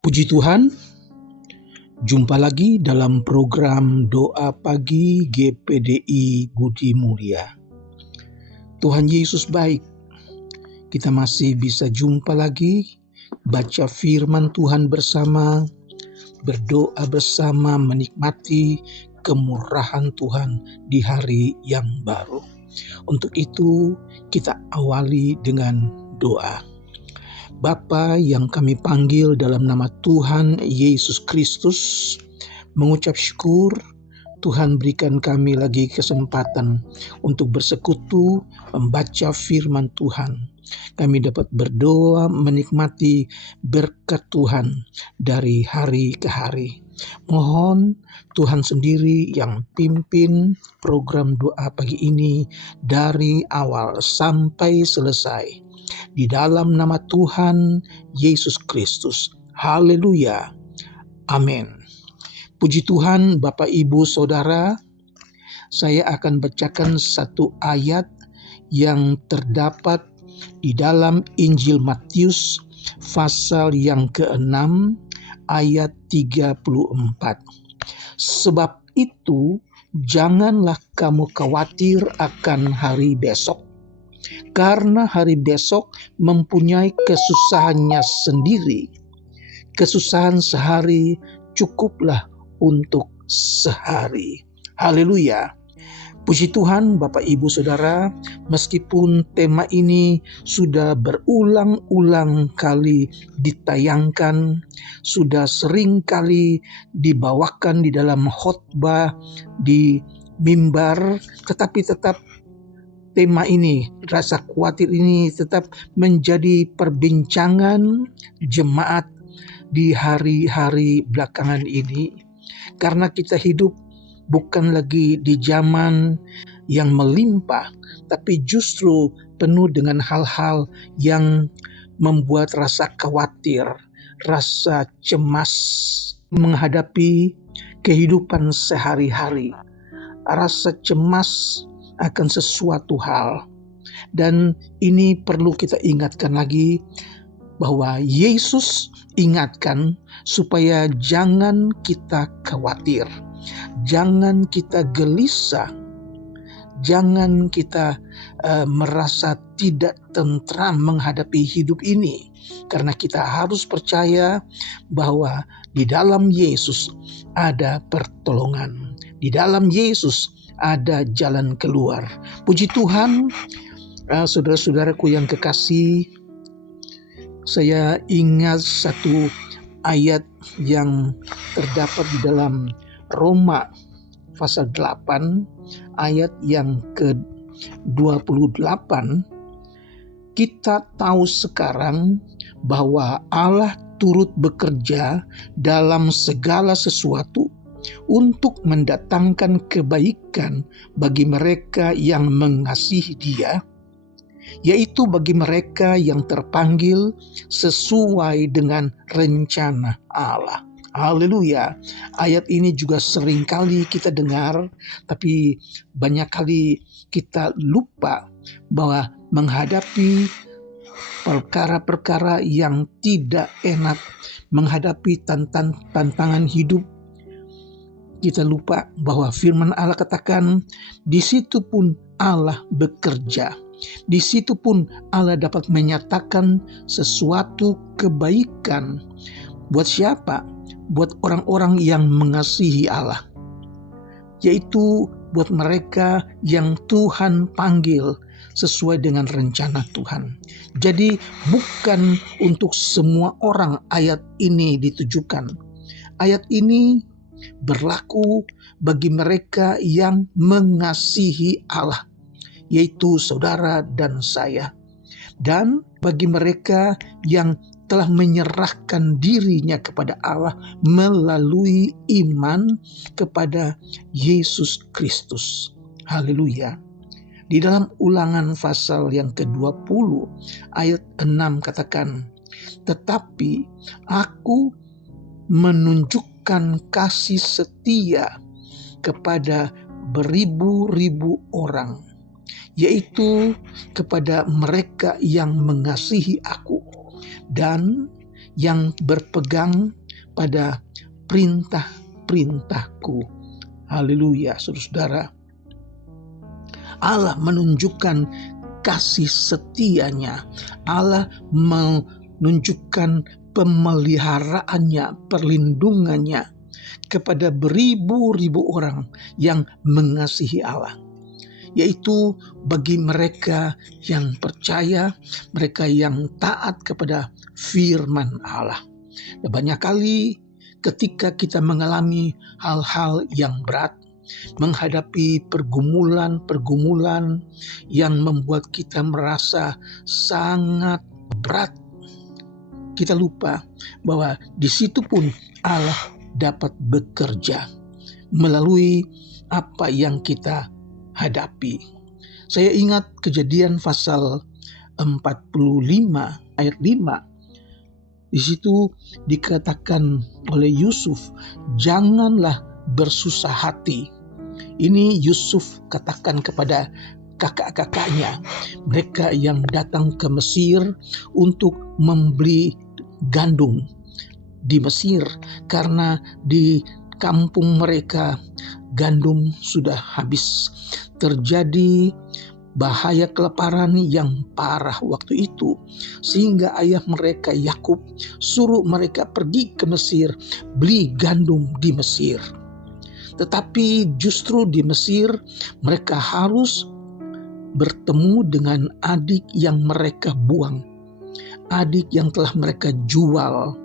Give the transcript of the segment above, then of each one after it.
Puji Tuhan, jumpa lagi dalam program Doa Pagi GPDI Budi Mulia. Tuhan Yesus baik, kita masih bisa jumpa lagi, baca firman Tuhan bersama, berdoa bersama, menikmati kemurahan Tuhan di hari yang baru. Untuk itu, kita awali dengan doa. Bapa yang kami panggil dalam nama Tuhan Yesus Kristus, mengucap syukur Tuhan berikan kami lagi kesempatan untuk bersekutu, membaca firman Tuhan. Kami dapat berdoa menikmati berkat Tuhan dari hari ke hari. Mohon Tuhan sendiri yang pimpin program doa pagi ini dari awal sampai selesai. Di dalam nama Tuhan Yesus Kristus. Haleluya. Amin. Puji Tuhan, Bapak, Ibu, Saudara. Saya akan bacakan satu ayat yang terdapat di dalam Injil Matius pasal yang ke-6 ayat 34. Sebab itu, janganlah kamu khawatir akan hari besok. Karena hari besok mempunyai kesusahannya sendiri. Kesusahan sehari cukuplah untuk sehari. Haleluya. Puji Tuhan, Bapak, Ibu, Saudara, meskipun tema ini sudah berulang-ulang kali ditayangkan, sudah sering kali dibawakan di dalam khotbah, di mimbar, tetapi tetap tema ini, rasa khawatir ini tetap menjadi perbincangan jemaat di hari-hari belakangan ini. Karena kita hidup bukan lagi di zaman yang melimpah, tapi justru penuh dengan hal-hal yang membuat rasa khawatir, rasa cemas menghadapi kehidupan sehari-hari, rasa cemas akan sesuatu hal. Dan ini perlu kita ingatkan lagi bahwa Yesus ingatkan supaya jangan kita khawatir, jangan kita gelisah, jangan kita merasa tidak tentram menghadapi hidup ini. Karena kita harus percaya bahwa di dalam Yesus ada pertolongan, di dalam Yesus ada jalan keluar. Puji Tuhan, saudara-saudaraku yang kekasih, saya ingat satu ayat yang terdapat di dalam Roma pasal 8 ayat yang ke-28. Kita tahu sekarang bahwa Allah turut bekerja dalam segala sesuatu untuk mendatangkan kebaikan bagi mereka yang mengasihi Dia, yaitu bagi mereka yang terpanggil sesuai dengan rencana Allah. Haleluya. Ayat ini juga sering kali kita dengar, tapi banyak kali kita lupa bahwa menghadapi perkara-perkara yang tidak enak, menghadapi tantangan hidup, kita lupa bahwa firman Allah katakan, di situ pun Allah bekerja. Di situ pun Allah dapat menyatakan sesuatu kebaikan. Buat siapa? Buat orang-orang yang mengasihi Allah. Yaitu buat mereka yang Tuhan panggil sesuai dengan rencana Tuhan. Jadi bukan untuk semua orang ayat ini ditujukan. Ayat ini berlaku bagi mereka yang mengasihi Allah, yaitu saudara dan saya. Dan bagi mereka yang telah menyerahkan dirinya kepada Allah melalui iman kepada Yesus Kristus. Haleluya. Di dalam Ulangan pasal yang ke-20 ayat 6 katakan, tetapi aku menunjukkan kasih setia kepada beribu-ribu orang, yaitu kepada mereka yang mengasihi aku dan yang berpegang pada perintah-perintahku. Haleluya, saudara. Allah menunjukkan kasih setianya. Allah menunjukkan pemeliharaannya, perlindungannya kepada beribu-ribu orang yang mengasihi Allah. Yaitu bagi mereka yang percaya, mereka yang taat kepada firman Allah. Dan banyak kali ketika kita mengalami hal-hal yang berat, menghadapi pergumulan-pergumulan yang membuat kita merasa sangat berat, kita lupa bahwa di situ pun Allah dapat bekerja melalui apa yang kita hadapi. Saya ingat Kejadian pasal 45 ayat 5. Di situ dikatakan oleh Yusuf, janganlah bersusah hati. Ini Yusuf katakan kepada kakak-kakaknya, mereka yang datang ke Mesir untuk membeli gandum di Mesir, karena di kampung mereka gandum sudah habis. Terjadi bahaya kelaparan yang parah waktu itu, sehingga ayah mereka Yakub suruh mereka pergi ke Mesir, beli gandum di Mesir. Tetapi justru di Mesir mereka harus bertemu dengan adik yang mereka buang, adik yang telah mereka jual,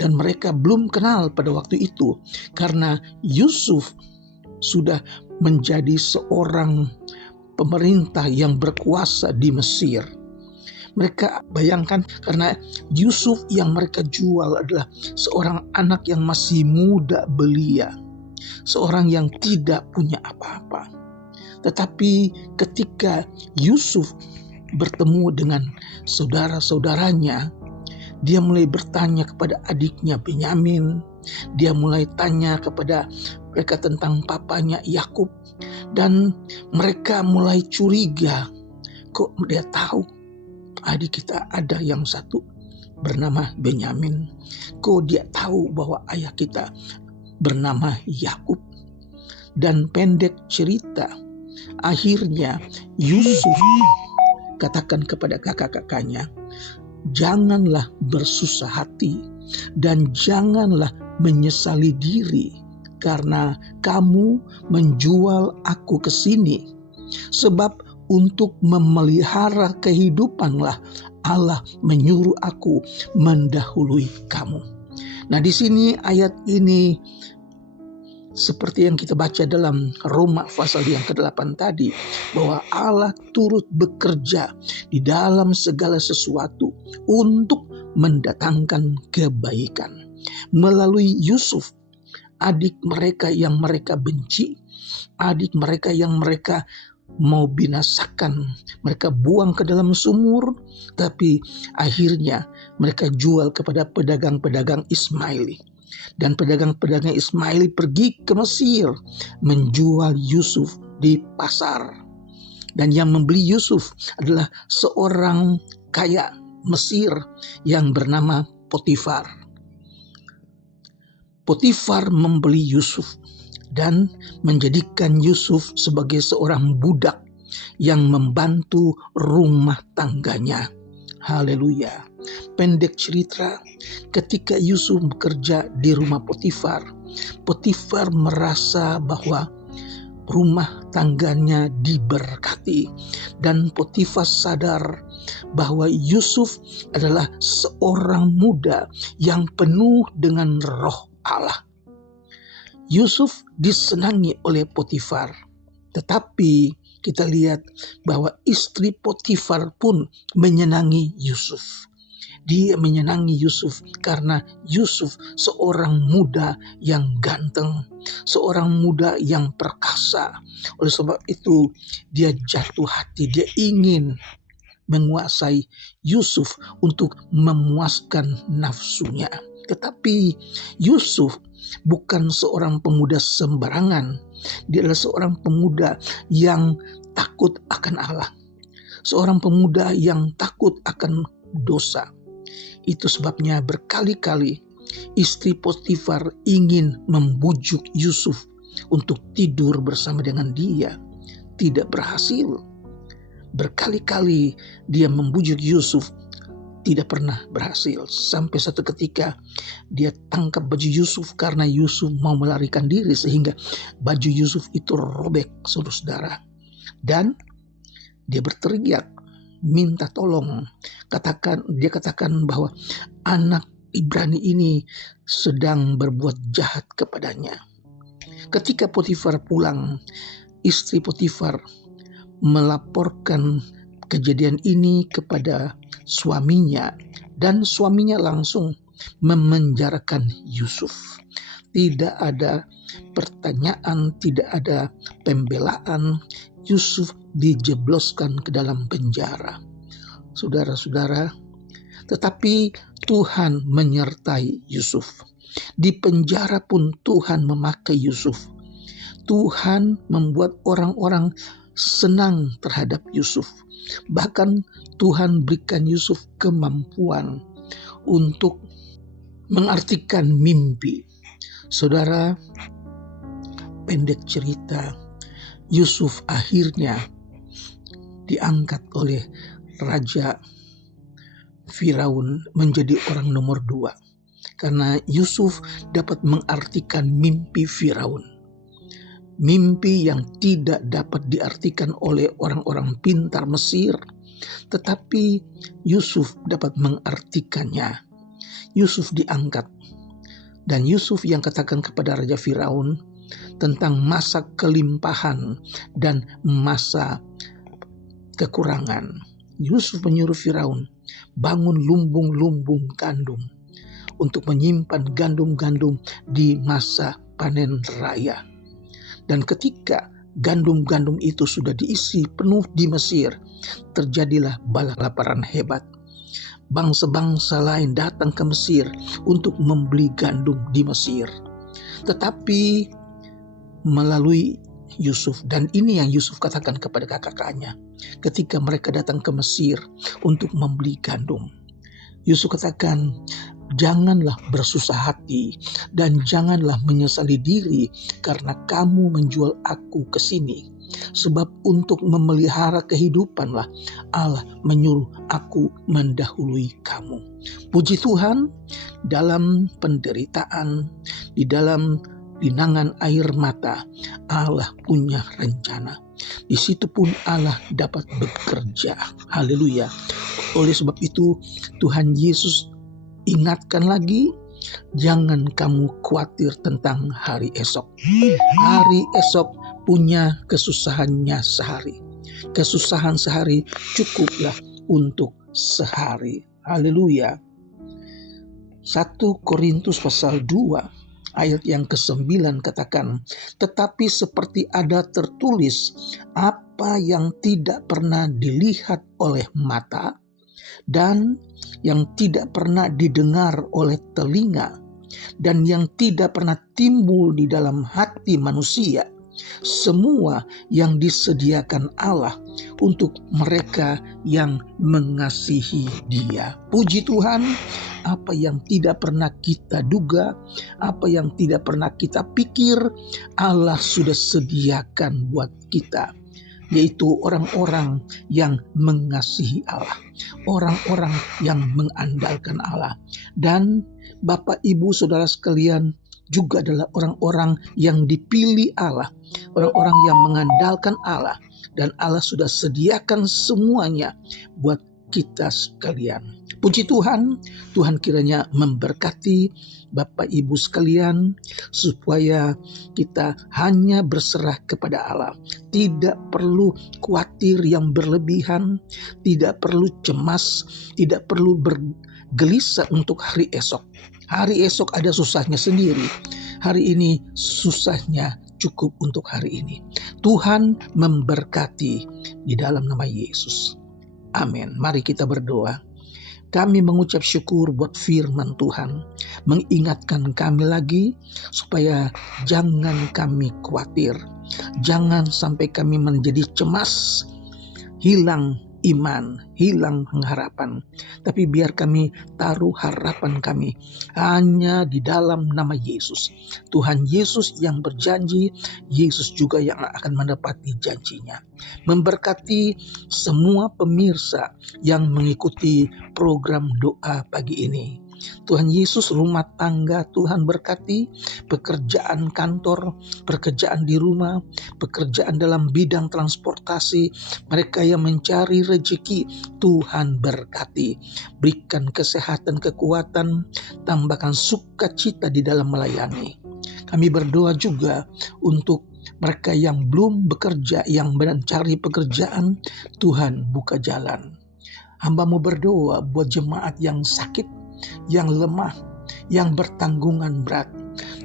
dan mereka belum kenal pada waktu itu, karena Yusuf sudah menjadi seorang pemerintah yang berkuasa di Mesir. Mereka bayangkan, karena Yusuf yang mereka jual adalah seorang anak yang masih muda belia, seorang yang tidak punya apa-apa. Tetapi ketika Yusuf bertemu dengan saudara-saudaranya, dia mulai bertanya kepada adiknya Benyamin, dia mulai tanya kepada mereka tentang papanya Yakub, dan mereka mulai curiga, kok dia tahu adik kita ada yang satu bernama Benyamin, kok dia tahu bahwa ayah kita bernama Yakub. Dan pendek cerita, akhirnya Yusuf katakan kepada kakak-kakaknya, janganlah bersusah hati dan janganlah menyesali diri karena kamu menjual aku ke sini, sebab untuk memelihara kehidupanlah Allah menyuruh aku mendahului kamu. Nah, di sini ayat ini seperti yang kita baca dalam Roma pasal yang ke-8 tadi, bahwa Allah turut bekerja di dalam segala sesuatu untuk mendatangkan kebaikan. Melalui Yusuf, adik mereka yang mereka benci, adik mereka yang mereka mau binasakan, mereka buang ke dalam sumur, tapi akhirnya mereka jual kepada pedagang-pedagang Ismaili. Dan pedagang-pedagang Ismaili pergi ke Mesir menjual Yusuf di pasar. Dan yang membeli Yusuf adalah seorang kaya Mesir yang bernama Potifar. Potifar membeli Yusuf dan menjadikan Yusuf sebagai seorang budak yang membantu rumah tangganya. Haleluya. Pendek cerita, ketika Yusuf bekerja di rumah Potifar, Potifar merasa bahwa rumah tangganya diberkati, dan Potifar sadar bahwa Yusuf adalah seorang muda yang penuh dengan roh Allah. Yusuf disenangi oleh Potifar, tetapi kita lihat bahwa istri Potifar pun menyenangi Yusuf. Dia menyenangi Yusuf karena Yusuf seorang muda yang ganteng, seorang muda yang perkasa. Oleh sebab itu dia jatuh hati, dia ingin menguasai Yusuf untuk memuaskan nafsunya. Tetapi Yusuf bukan seorang pemuda sembarangan. Dia adalah seorang pemuda yang takut akan Allah, seorang pemuda yang takut akan dosa. Itu sebabnya berkali-kali istri Potifar ingin membujuk Yusuf untuk tidur bersama dengan dia. Tidak berhasil. Berkali-kali dia membujuk Yusuf, tidak pernah berhasil. Sampai satu ketika dia tangkap baju Yusuf karena Yusuf mau melarikan diri, sehingga baju Yusuf itu robek, saudara-saudara. Dan dia berteriak, minta tolong. Dia katakan bahwa anak Ibrani ini sedang berbuat jahat kepadanya. Ketika Potifar pulang, istri Potifar melaporkan kejadian ini kepada suaminya, dan suaminya langsung memenjarakan Yusuf. Tidak ada pertanyaan, tidak ada pembelaan. Yusuf dijebloskan ke dalam penjara. Saudara-saudara, tetapi Tuhan menyertai Yusuf. Di penjara pun Tuhan memakai Yusuf. Tuhan membuat orang-orang senang terhadap Yusuf. Bahkan Tuhan berikan Yusuf kemampuan untuk mengartikan mimpi. Saudara, pendek cerita, Yusuf akhirnya diangkat oleh Raja Firaun menjadi orang nomor 2. Karena Yusuf dapat mengartikan mimpi Firaun. Mimpi yang tidak dapat diartikan oleh orang-orang pintar Mesir. Tetapi Yusuf dapat mengartikannya. Yusuf diangkat. Dan Yusuf yang katakan kepada Raja Firaun tentang masa kelimpahan dan masa kekurangan. Yusuf menyuruh Firaun, bangun lumbung-lumbung gandum untuk menyimpan gandum-gandum di masa panen raya. Dan ketika gandum-gandum itu sudah diisi penuh di Mesir, terjadilah bala laparan hebat. Bangsa-bangsa lain datang ke Mesir untuk membeli gandum di Mesir. Tetapi melalui Yusuf, dan ini yang Yusuf katakan kepada kakak-kakaknya ketika mereka datang ke Mesir untuk membeli gandum. Yusuf katakan, janganlah bersusah hati dan janganlah menyesali diri karena kamu menjual aku ke sini. Sebab untuk memelihara kehidupanlah Allah menyuruh aku mendahului kamu. Puji Tuhan, dalam penderitaan, di dalam linangan air mata, Allah punya rencana. Di situ pun Allah dapat bekerja. Haleluya. Oleh sebab itu Tuhan Yesus ingatkan lagi, jangan kamu khawatir tentang hari esok. Hari esok punya kesusahannya sehari. Kesusahan sehari cukuplah untuk sehari. Haleluya. 1 Korintus pasal 2 ayat yang ke-9 katakan, tetapi seperti ada tertulis, apa yang tidak pernah dilihat oleh mata dan yang tidak pernah didengar oleh telinga dan yang tidak pernah timbul di dalam hati manusia, semua yang disediakan Allah untuk mereka yang mengasihi Dia. Puji Tuhan, apa yang tidak pernah kita duga, apa yang tidak pernah kita pikir, Allah sudah sediakan buat kita, yaitu orang-orang yang mengasihi Allah, orang-orang yang mengandalkan Allah. Dan Bapak, Ibu, Saudara sekalian juga adalah orang-orang yang dipilih Allah, orang-orang yang mengandalkan Allah, dan Allah sudah sediakan semuanya buat kita sekalian. Puji Tuhan, Tuhan kiranya memberkati Bapak Ibu sekalian, supaya kita hanya berserah kepada Allah. Tidak perlu khawatir yang berlebihan, tidak perlu cemas, tidak perlu bergelisah untuk hari esok. Hari esok ada susahnya sendiri. Hari ini susahnya cukup untuk hari ini. Tuhan memberkati di dalam nama Yesus. Amin. Mari kita berdoa. Kami mengucap syukur buat firman Tuhan, mengingatkan kami lagi supaya jangan kami khawatir, jangan sampai kami menjadi cemas, hilang iman, hilang pengharapan. Tapi biar kami taruh harapan kami hanya di dalam nama Yesus. Tuhan Yesus yang berjanji, Yesus juga yang akan menepati janjinya. Memberkati semua pemirsa yang mengikuti program doa pagi ini. Tuhan Yesus, rumah tangga Tuhan berkati, pekerjaan kantor, pekerjaan di rumah, pekerjaan dalam bidang transportasi, mereka yang mencari rezeki, Tuhan berkati. Berikan kesehatan, kekuatan, tambahkan sukacita di dalam melayani. Kami berdoa juga untuk mereka yang belum bekerja, yang mencari pekerjaan, Tuhan buka jalan. Hamba-Mu berdoa buat jemaat yang sakit, yang lemah, yang bertanggungan berat.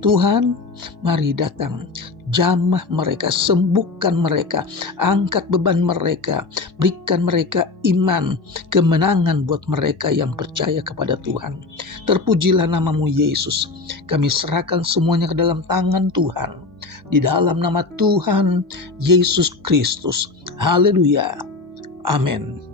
Tuhan, mari datang, jamah mereka, sembuhkan mereka, angkat beban mereka, berikan mereka iman, kemenangan buat mereka yang percaya kepada Tuhan. Terpujilah nama-Mu Yesus. Kami serahkan semuanya ke dalam tangan Tuhan. Di dalam nama Tuhan Yesus Kristus. Haleluya. Amin.